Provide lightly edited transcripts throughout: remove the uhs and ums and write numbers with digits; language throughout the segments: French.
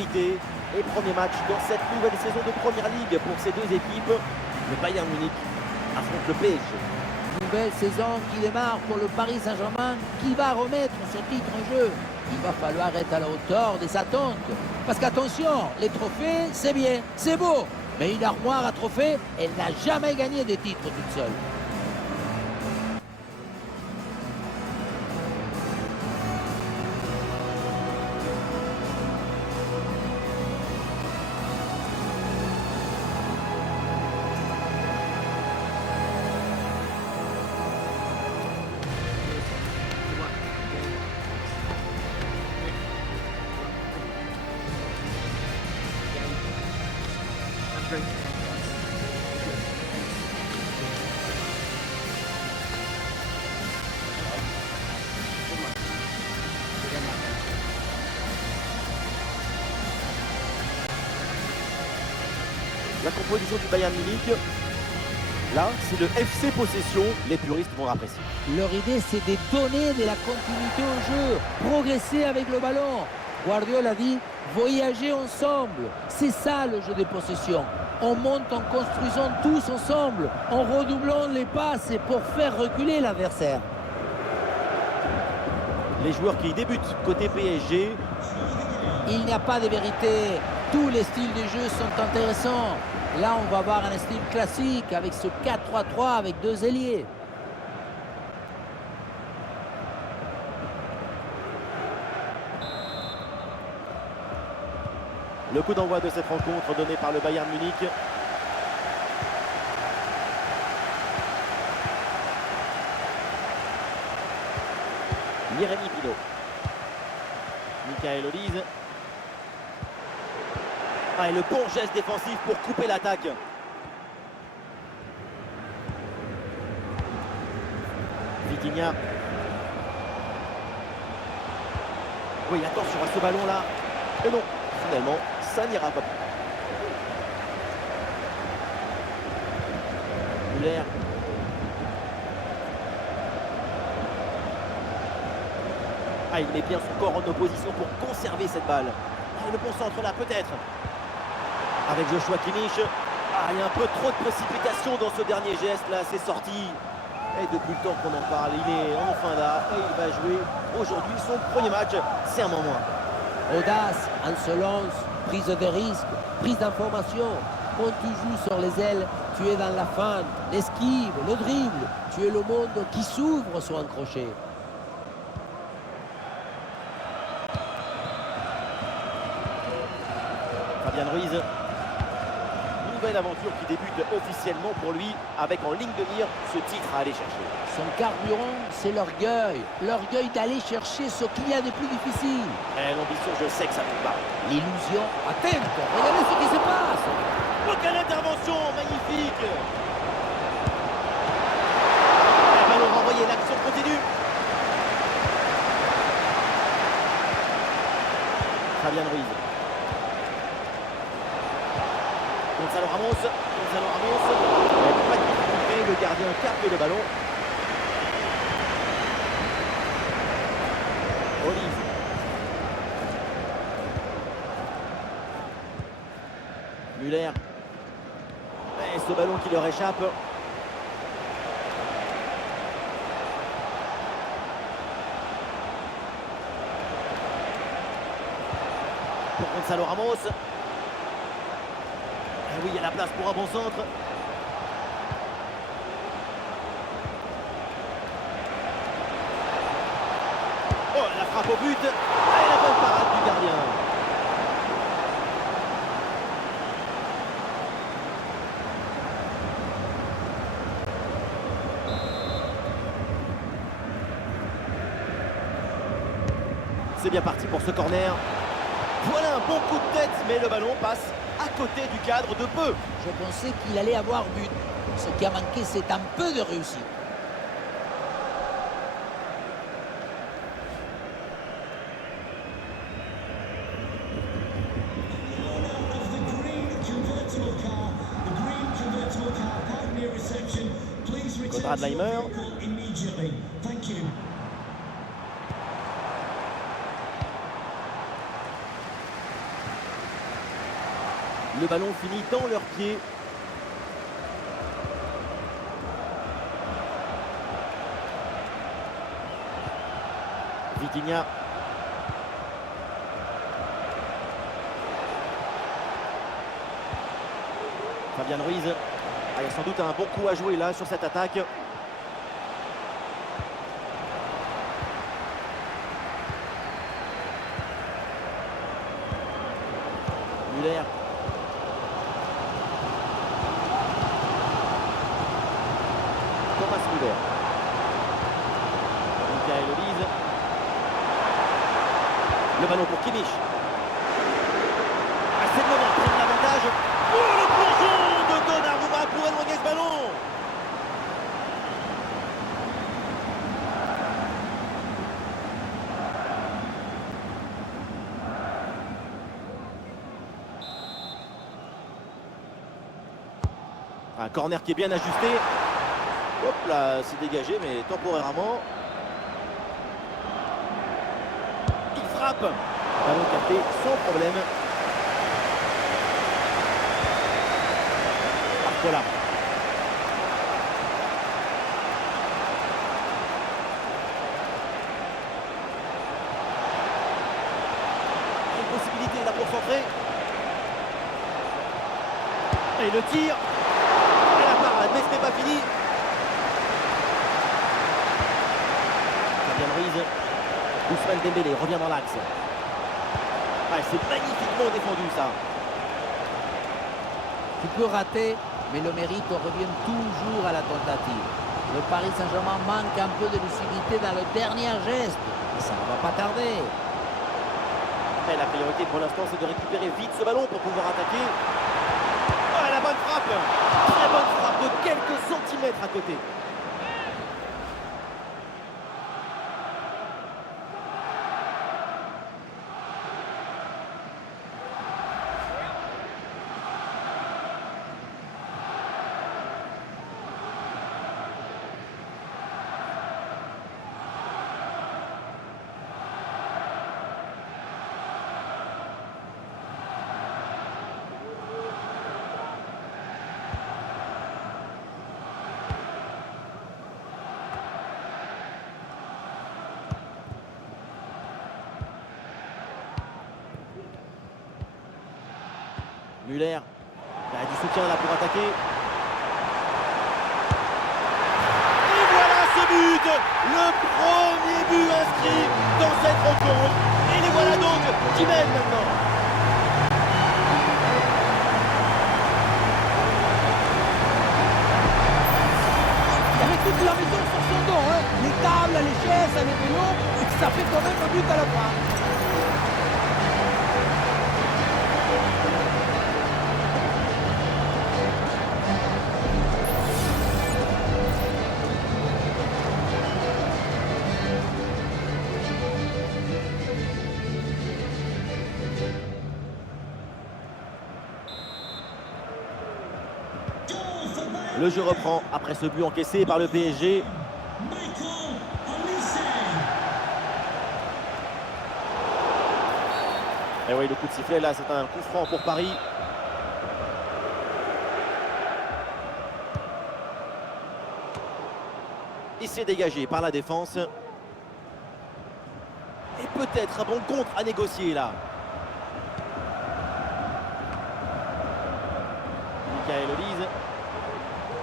Et premier match dans cette nouvelle saison de Première Ligue pour ces deux équipes. Le Bayern Munich affronte le PSG. Nouvelle saison qui démarre pour le Paris Saint-Germain qui va remettre son titre en jeu. Il va falloir être à la hauteur des attentes. Parce qu'attention, les trophées, c'est bien, c'est beau. Mais une armoire à trophées, elle n'a jamais gagné des titres toute seule. La composition du Bayern Munich, là, c'est le FC Possession. Les puristes vont apprécier. Leur idée, c'est de donner de la continuité au jeu, progresser avec le ballon. Guardiola dit, voyager ensemble. C'est ça le jeu des possessions. On monte en construisant tous ensemble, en redoublant les passes pour faire reculer l'adversaire. Les joueurs qui débutent côté PSG. Il n'y a pas de vérité. Tous les styles de jeu sont intéressants. Là, on va voir un style classique avec ce 4-3-3 avec deux ailiers. Le coup d'envoi de cette rencontre donné par le Bayern Munich. Jérémy Pino. Michael Olise. Ah, et le bon geste défensif pour couper l'attaque. Vitinha. Oui, attention à ce ballon-là. Et non, finalement, ça n'ira pas. Müller. Ah, il met bien son corps en opposition pour conserver cette balle. Et le bon centre là, peut-être. Avec Joshua Kimmich. Ah, il y a un peu trop de précipitation dans ce dernier geste là, c'est sorti. Et depuis le temps qu'on en parle, il est enfin là et il va jouer aujourd'hui son premier match. C'est un moment. Audace, insolence, prise de risque, prise d'information. Quand tu joues sur les ailes, tu es dans la feinte, l'esquive, le dribble. Tu es le monde qui s'ouvre sur un crochet. Fabian Ruiz. Nouvelle aventure qui débute officiellement pour lui avec en ligne de mire ce titre à aller chercher. Son carburant, c'est l'orgueil. L'orgueil d'aller chercher ce qu'il y a de plus difficile. Et l'ambition, je sais que ça vous parle. L'illusion. Attends, regardez ce qui se passe. Oh, quelle intervention magnifique. Le ballon renvoyé, l'action continue. Fabian Ruiz. Gonzalo Ramos. Pas de difficulté, le gardien capte le ballon. Olive. Müller. Et ce ballon qui leur échappe. Pour Gonzalo Ramos. Et oui, il y a la place pour un bon centre. Oh, la frappe au but. Et la bonne parade du gardien. C'est bien parti pour ce corner. Voilà un bon coup de tête, mais le ballon passe à côté du cadre de peu. Je pensais qu'il allait avoir but. Ce qui a manqué, c'est un peu de réussite. Konrad Laimer. Le ballon finit dans leurs pieds. Vitinha. Fabian Ruiz. Ah, il y a sans doute un bon coup à jouer là sur cette attaque. Müller. Thomas Müller. Michael Olise. Le ballon pour Kimmich. Ah, c'est le moment de prendre l'avantage. Oh, le plongeon de Donnarumma pour éloigner ce ballon. Un corner qui est bien ajusté. Hop là, c'est dégagé, mais temporairement. Il frappe. Ballon capté sans problème. Voilà. Une possibilité là pour centrer. Et le tir. Et la parade, mais ce n'est pas fini. Fabian Ruiz. Ousmane Dembélé revient dans l'axe. Ah, c'est magnifiquement défendu ça. Tu peux rater, mais le mérite revient toujours à la tentative. Le Paris Saint-Germain manque un peu de lucidité dans le dernier geste. Et ça ne va pas tarder. Et la priorité pour l'instant, c'est de récupérer vite ce ballon pour pouvoir attaquer. Oh, la bonne frappe. Très bonne frappe de quelques centimètres à côté. Müller, il a du soutien là pour attaquer. Et voilà ce but, le premier but inscrit dans cette rencontre. Et les voilà donc qui mènent maintenant. Il avait toute la maison sur son dos, hein. Les tables, les chaises, les vélos, et ça fait quand même un but à la fin. Le jeu reprend après ce but encaissé par le PSG. Et oui, le coup de sifflet là, c'est un coup franc pour Paris. Il s'est dégagé par la défense. Et peut-être un bon contre à négocier là. Michael Olise.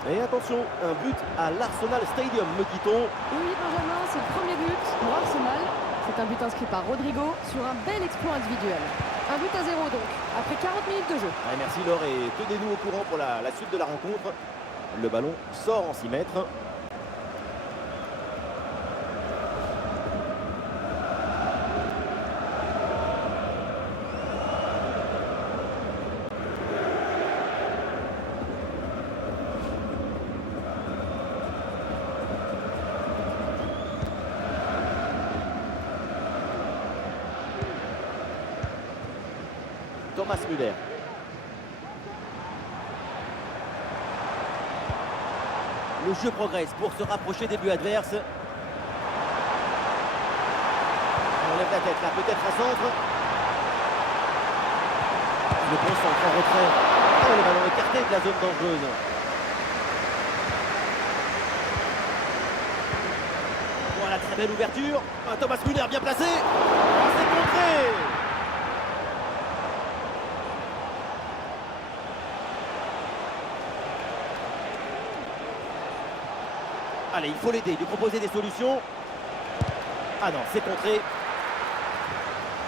Et attention, un but à l'Arsenal Stadium, me dit-on. Oui, Benjamin, c'est le premier but pour Arsenal. C'est un but inscrit par Rodrigo sur un bel exploit individuel. Un but à 0 donc, après 40 minutes de jeu. Ouais, merci Laure et tenez-nous au courant pour la suite de la rencontre. Le ballon sort en 6 mètres. Thomas Müller. Le jeu progresse pour se rapprocher des buts adverses. On lève la tête là, peut-être un centre. Le bon centre en retrait. Oh, le ballon écarté de la zone dangereuse. Voilà, très belle ouverture. Thomas Müller bien placé. Oh, c'est contré. Allez, il faut l'aider, lui proposer des solutions. Ah non, c'est contré.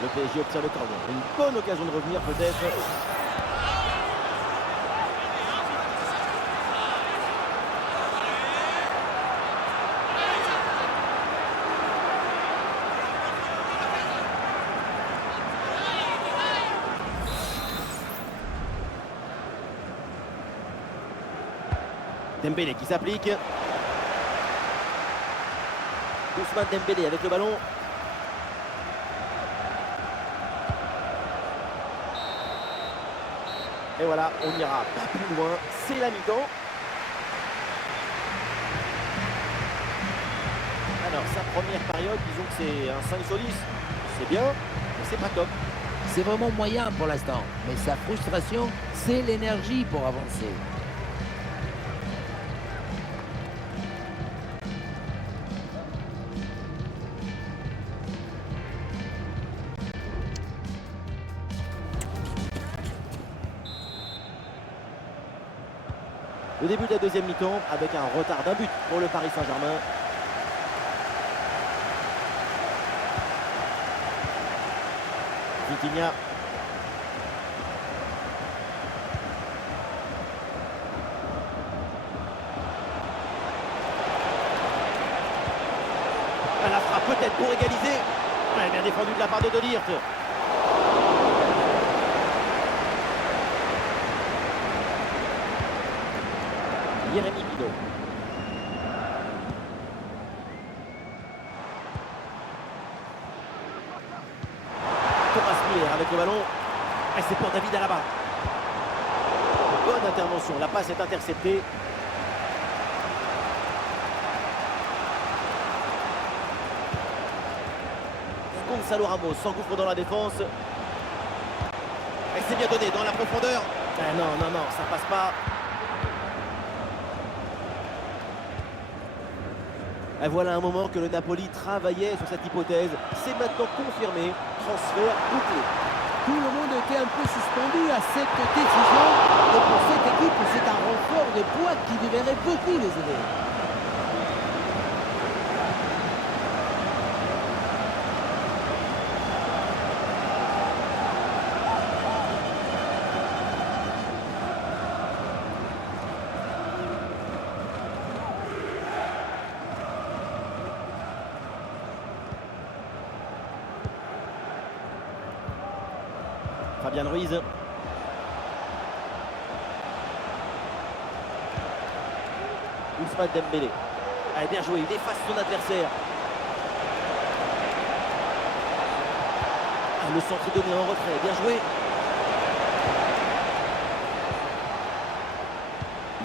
Le PSG obtient le corner. Une bonne occasion de revenir peut-être. Dembélé qui s'applique. Ousmane Dembélé avec le ballon. Et voilà, on n'ira pas plus loin. C'est la mi-temps. Alors, sa première période, disons que c'est un 5 sur 10. C'est bien, mais c'est pas top. C'est vraiment moyen pour l'instant. Mais sa frustration, c'est l'énergie pour avancer. Le début de la deuxième mi-temps avec un retard d'un but pour le Paris Saint-Germain. Vitinha. La frappe peut-être pour égaliser. Ouais, bien défendu de la part de Ligt. Jérémy Pino. Thomas Müller avec le ballon. Et c'est pour David Alaba. Bonne intervention. La passe est interceptée. Gonzalo Ramos s'engouffre dans la défense. Et c'est bien donné dans la profondeur. Non, non, non, ça passe pas. Et voilà un moment que le Napoli travaillait sur cette hypothèse. C'est maintenant confirmé. Transfert bouclé. Tout le monde était un peu suspendu à cette décision. Et pour cette équipe, c'est un renfort de poids qui devrait beaucoup les aider. Fabian Ruiz. Ousmane Dembélé. Allez, bien joué, il efface son adversaire. Le centre est donné en retrait, bien joué.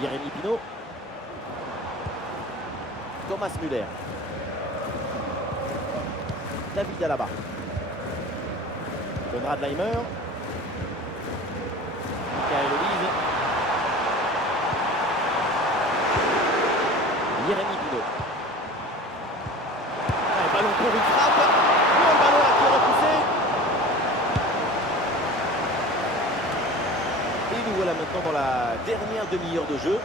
Jérémy Pino. Thomas Müller. David Alaba. Konrad Laimer. Michael Olise. Jérémy Pino. Ballon pour une frappe. Le ballon a été repoussé. Et nous voilà maintenant dans la dernière demi-heure de jeu.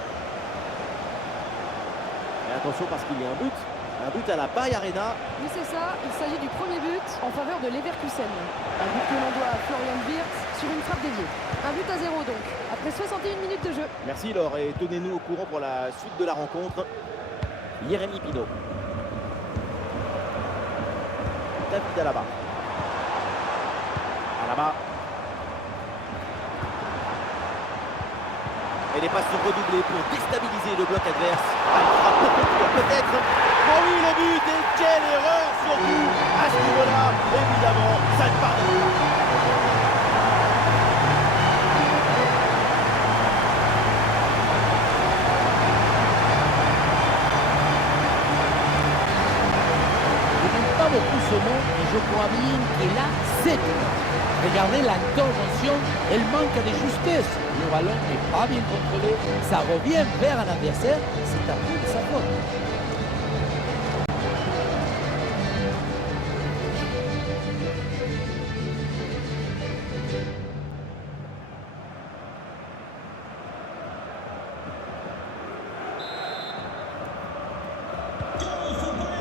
Et attention parce qu'il y a un but. Un but à la Baye Arena. Oui, c'est ça. Il s'agit du premier but en faveur de Leverkusen. Un but que l'on doit à Florian Wirtz sur une frappe déviée. Un but à 0 donc, après 61 minutes de jeu. Merci Laure et tenez-nous au courant pour la suite de la rencontre. Jérémy Pino. David Alaba. Alaba. Et les passes sont redoublées pour déstabiliser le bloc adverse. Elle frappe pour conclure peut-être. Oh oui, le but, et quelle erreur surtout à ce niveau-là. Évidemment, ça ne pardonne pas. Je n'aime pas beaucoup ce nom, mais je crois bien qu'il a 7 ans. Regardez l'intervention, elle manque de justesse. Le ballon n'est pas bien contrôlé, ça revient vers un adversaire, c'est un peu de sa faute.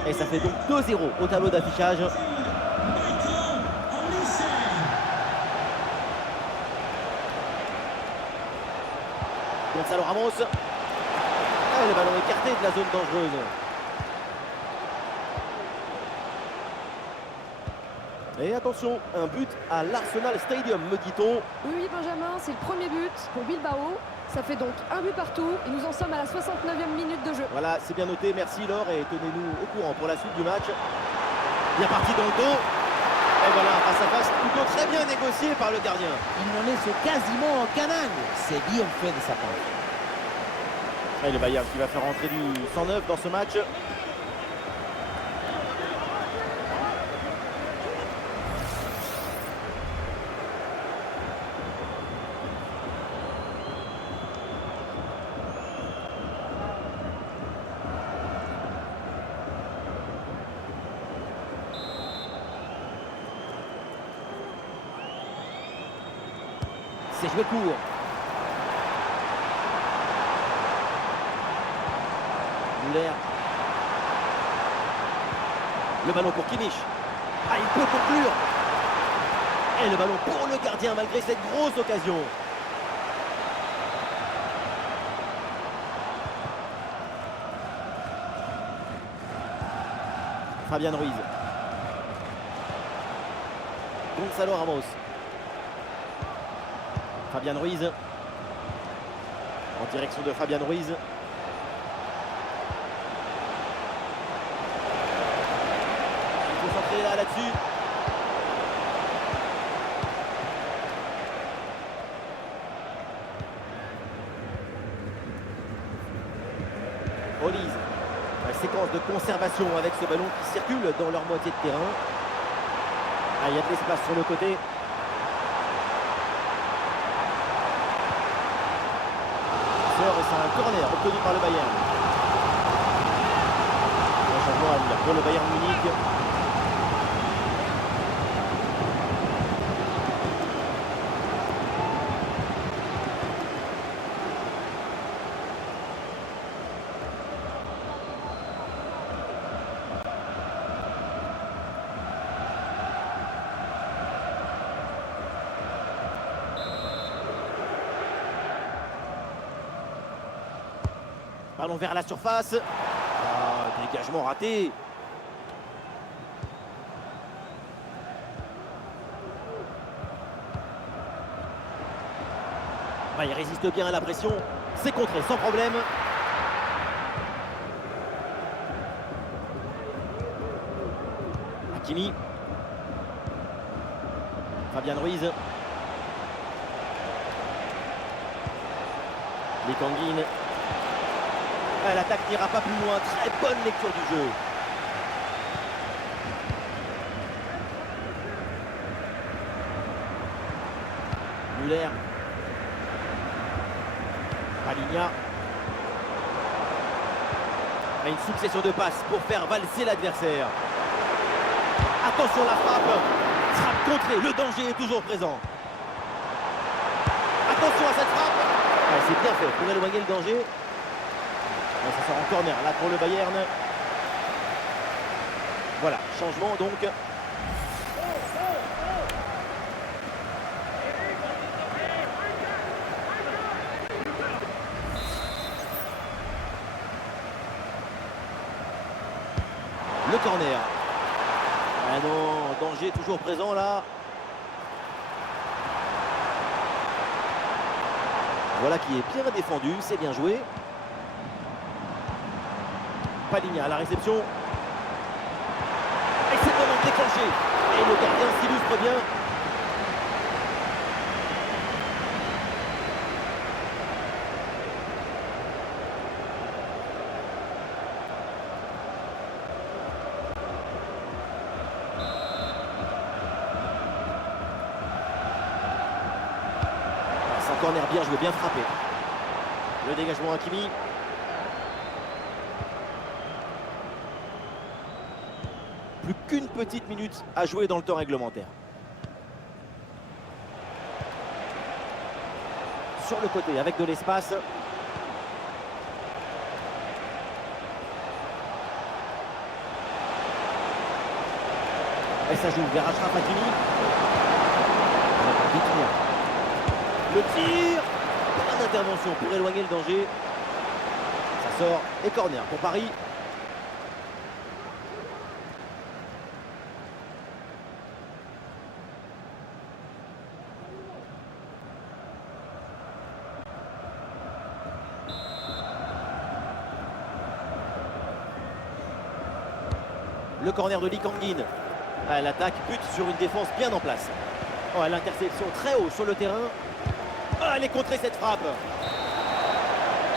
Et ça fait donc 2-0 au tableau d'affichage. Gonzalo Ramos. Ah, le ballon écarté de la zone dangereuse. Et attention, un but à l'Arsenal Stadium, me dit-on. Oui, Benjamin, c'est le premier but pour Bilbao. Ça fait donc un but partout et nous en sommes à la 69e minute de jeu. Voilà, c'est bien noté, merci Laure, et tenez-nous au courant pour la suite du match. Bien parti dans le dos. Et voilà, un face à face plutôt très bien négocié par le gardien. Il n'en laisse quasiment aucun angle. C'est bien fait de sa part. Et le Bayern qui va faire rentrer du 109 dans ce match. C'est joué court. Müller. Le ballon pour Kimmich. Ah, il peut conclure. Et le ballon pour le gardien malgré cette grosse occasion. Fabian Ruiz. Gonzalo Ramos. Fabian Ruiz. En direction de Fabian Ruiz. Il faut s'entrer là-dessus. Olise. La séquence de conservation avec ce ballon qui circule dans leur moitié de terrain. Ah, il y a de l'espace sur le côté. Et c'est un corner obtenu par le Bayern. Un changement à venir pour le Bayern Munich. Ballon vers la surface. Ah, dégagement raté. Ah, il résiste bien à la pression. C'est contré sans problème. Hakimi. Fabian Ruiz. Likanguin. L'attaque n'ira pas plus loin. Très bonne lecture du jeu. Müller. Paligna. Et une succession de passes pour faire valser l'adversaire. Attention la frappe. Frappe contrée. Le danger est toujours présent. Attention à cette frappe. Ah, c'est bien fait pour éloigner le danger. Ça sort en corner là pour le Bayern. Voilà, changement donc. Le corner. Ah non, danger toujours présent là. Voilà qui est bien défendu, c'est bien joué. Paligna à la réception. Et c'est vraiment déclenché. Et le gardien s'illustre bien. corner bien joué, bien frappé. Le dégagement Hakimi. Plus qu'une petite minute à jouer dans le temps réglementaire. Sur le côté avec de l'espace. Et ça joue vers Achraf Hakimi. Le tir. Pas d'intervention pour éloigner le danger. Ça sort et corner pour Paris. Le corner de Lee Kang-in. L'attaque bute sur une défense bien en place. Oh, l'interception très haut sur le terrain. Elle est contrée cette frappe.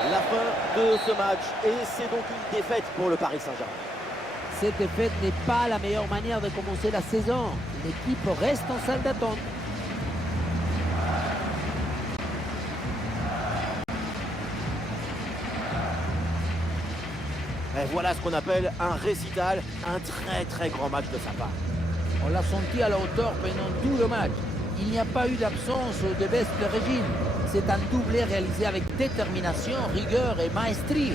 La fin de ce match. Et c'est donc une défaite pour le Paris Saint-Germain. Cette défaite n'est pas la meilleure manière de commencer la saison. L'équipe reste en salle d'attente. Et voilà ce qu'on appelle un récital, un très grand match de sa part. On l'a senti à la hauteur pendant tout le match. Il n'y a pas eu d'absence de baisse de régime. C'est un doublé réalisé avec détermination, rigueur et maestrie.